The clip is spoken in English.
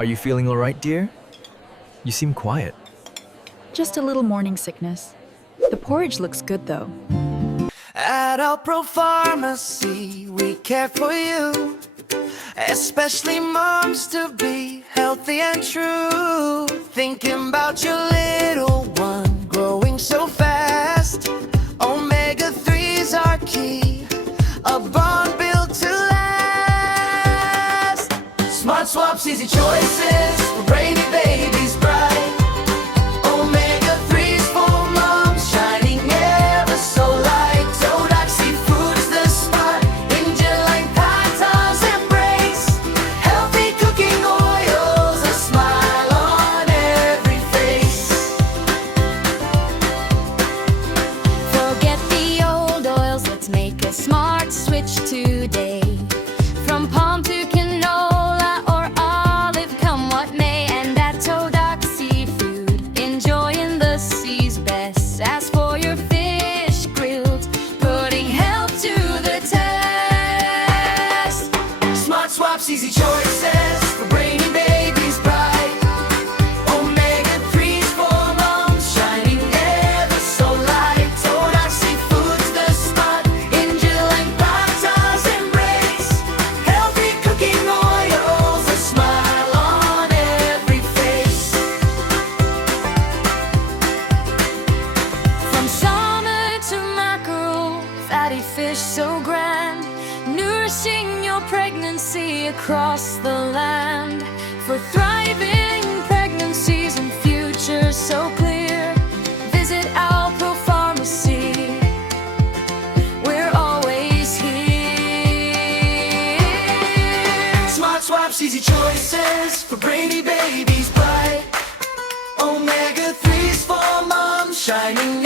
Are you feeling alright, dear? You seem quiet. Just a little morning sickness. The porridge looks good though. At Alpro Pharmacy, we care for you, especially moms, to be healthy and true. Thinking about your little one growing so fast. Omega-3s are key, a bond built to last. Smart swaps, easy choices for brainy babies bright. Omega-3s for moms, shining ever so light. Todak Seafood is the spot in Gelang Patah's embrace. Healthy cooking oils, a smile on every face. Forget the old oils, let's make a smart switch today. From palm to canola or olive, come what may. And at Todak Seafood, enjoying the sea's best. As for your fish grilled, putting health to the test. Smart swaps, easy choices for brainy babies bright. Omega-3s for moms, shining ever so light. Todak Seafood's the spot in Gelang Patah's embrace. Healthy cooking oils, a smile on every face. From summer to mackerel, fatty fish so grand, nourishing your pregnancy across the land. For thriving pregnancies and future so clear, visit Alpro Pharmacy. We're always here. Smart swaps, easy choices for brainy babies bright. Omega-3s for moms, shining